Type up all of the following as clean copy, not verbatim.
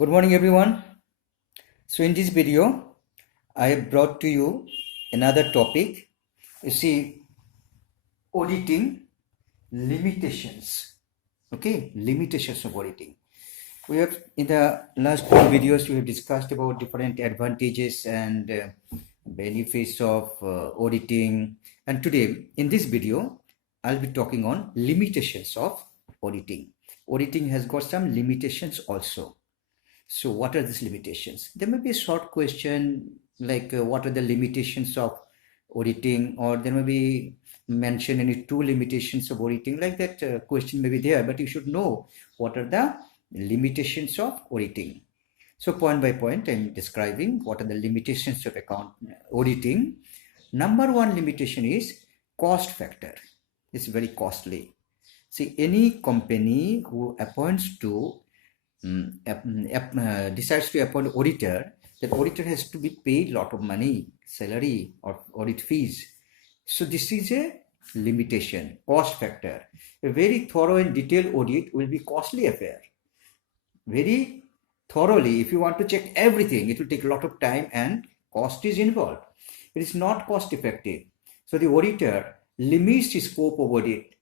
Good morning, everyone. So, in this video, I have brought to you another topic. You see, auditing limitations. Okay, limitations of auditing. We have in the last two videos we have discussed about different advantages and benefits of auditing. And today, in this video, I'll be talking on limitations of auditing. Auditing has got some limitations also. So what are these limitations? There may be a short question like what are the limitations of auditing, or there may be mention any two limitations of auditing, like that question may be there, but you should know what are the limitations of auditing. So point by point I'm describing what are the limitations of account auditing. Number one limitation is cost factor. It's very costly. See, any company who appoints to decides to appoint auditor, that auditor has to be paid a lot of money, salary or audit fees. So this is a limitation, cost factor. A very thorough and detailed audit will be costly affair. Very thoroughly, if you want to check everything, it will take a lot of time and cost is involved. It is not cost effective. So the auditor limits the scope of audit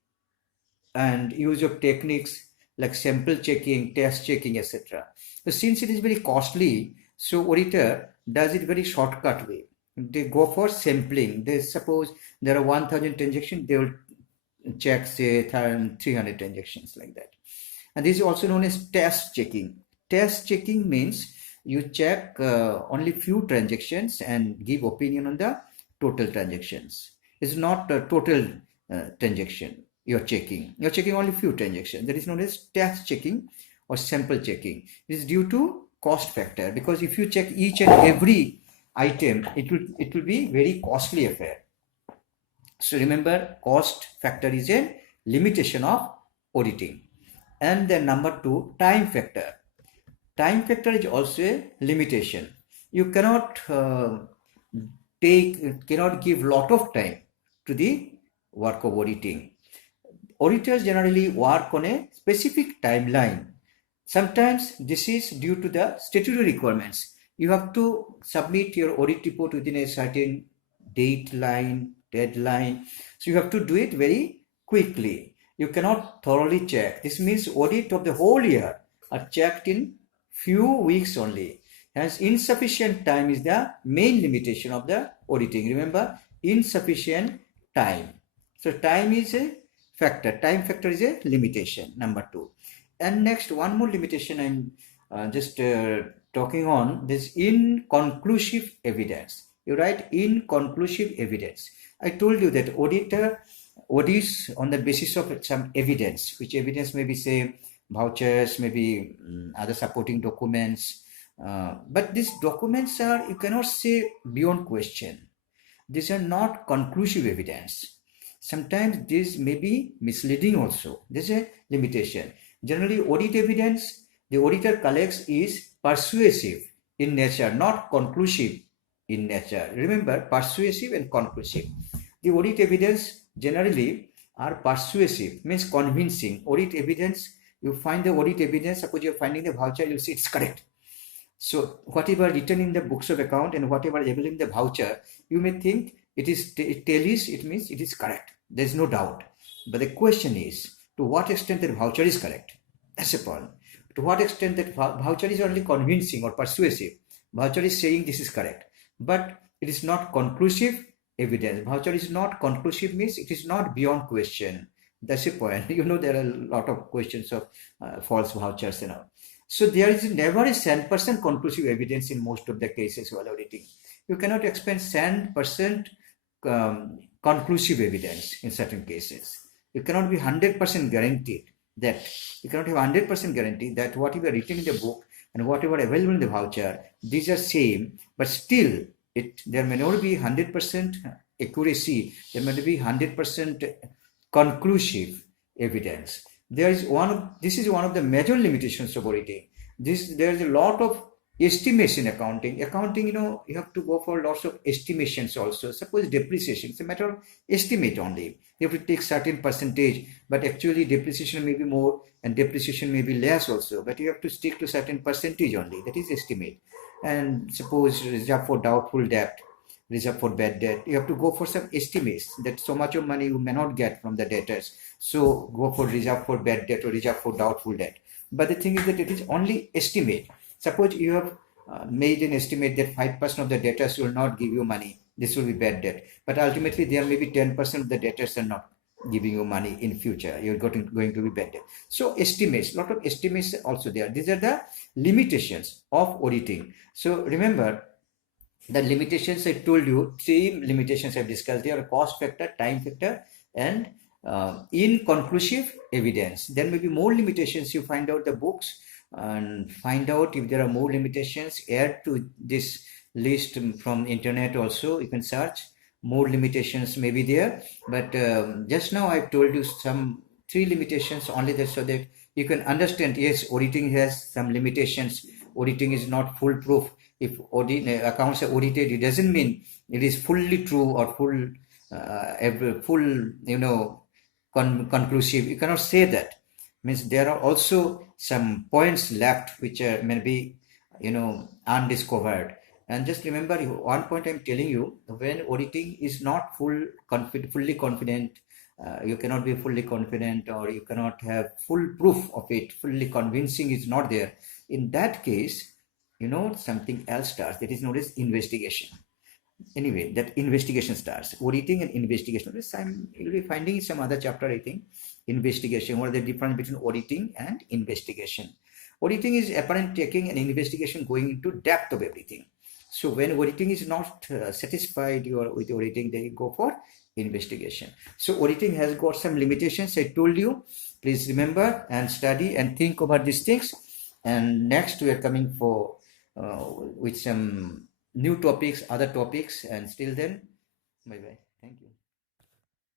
and use of techniques like sample checking, test checking, etc. So since it is very costly, so auditor does it very shortcut way. They go for sampling. They suppose there are 1000 transactions, they will check say 300 transactions, like that. And this is also known as test checking. Test checking means you check only few transactions and give opinion on the total transactions. It's not a total transaction. You're checking only few transactions. That is known as test checking or sample checking. It is due to cost factor, because if you check each and every item, it will be very costly affair. So remember, cost factor is a limitation of auditing. And then number two, time factor. Time factor is also a limitation. You cannot cannot give lot of time to the work of auditing. Auditors generally work on a specific timeline. Sometimes this is due to the statutory requirements. You have to submit your audit report within a certain deadline. So you have to do it very quickly. You cannot thoroughly check. This means audit of the whole year are checked in few weeks only. Hence, insufficient time is the main limitation of the auditing. Remember, insufficient time. So time is a factor. Time factor is a limitation, number two. And next, one more limitation I'm just talking on, this inconclusive evidence. You write inconclusive evidence. I told you that auditor audits on the basis of some evidence, which evidence may be say vouchers, maybe other supporting documents. But these documents are, you cannot say beyond question. These are not conclusive evidence. Sometimes this may be misleading also. This is a limitation. Generally, audit evidence the auditor collects is persuasive in nature, not conclusive in nature. Remember, persuasive and conclusive. The audit evidence generally are persuasive, means convincing. Audit evidence, you find the audit evidence, suppose you're finding the voucher, you'll see it's correct. So whatever written in the books of account and whatever available in the voucher, you may think it tallies, it means it is correct. There's no doubt. But the question is, to what extent that voucher is correct? That's the point. To what extent that voucher is only convincing or persuasive. Voucher is saying this is correct. But it is not conclusive evidence. Voucher is not conclusive means it is not beyond question. That's the point. You know, there are a lot of questions of false vouchers and all. So there is never a 100% conclusive evidence in most of the cases while auditing. You cannot expect 100% conclusive evidence in certain cases. You cannot be 100% guaranteed that. You cannot have 100% guarantee that whatever written in the book and whatever available in the voucher, these are same, but still there may not be 100% accuracy. There may not be 100% conclusive evidence. This is one of the major limitations of auditing. There is a lot of estimation accounting. Accounting, you have to go for lots of estimations also. Suppose depreciation, it's a matter of estimate only. You have to take certain percentage, but actually depreciation may be more and depreciation may be less also, but you have to stick to certain percentage only. That is estimate. And suppose reserve for doubtful debt, reserve for bad debt, you have to go for some estimates that so much of money you may not get from the debtors. So go for reserve for bad debt or reserve for doubtful debt. But the thing is that it is only estimate. Suppose you have made an estimate that 5% of the debtors will not give you money. This will be bad debt. But ultimately, there may be 10% of the debtors are not giving you money in future. You're going to be bad debt. So estimates, lot of estimates also there. These are the limitations of auditing. So remember, the limitations I told you, three limitations I've discussed here: cost factor, time factor, and inconclusive evidence. There may be more limitations. You find out the books and find out if there are more limitations. Add to this list from internet also. You can search. More limitations may be there, but just now I've told you some three limitations only, that so that you can understand. Yes, auditing has some limitations. Auditing is not foolproof. If accounts are audited, it doesn't mean it is fully true or full conclusive. You cannot say that. Means there are also some points left which are maybe undiscovered. And just remember, one point I'm telling you: when auditing is not fully confident, you cannot be fully confident, or you cannot have full proof of it. Fully convincing is not there. In that case, something else starts. That is known as investigation. Anyway, that investigation starts. Auditing and investigation. You'll be finding in some other chapter, I think. Investigation. What are the difference between auditing and investigation? Auditing is apparent taking, and investigation going into depth of everything. So when auditing is not satisfied with auditing, then you go for investigation. So auditing has got some limitations. I told you. Please remember and study and think about these things. And next we are coming for with some new topics, other topics, and still then, bye bye. Thank you.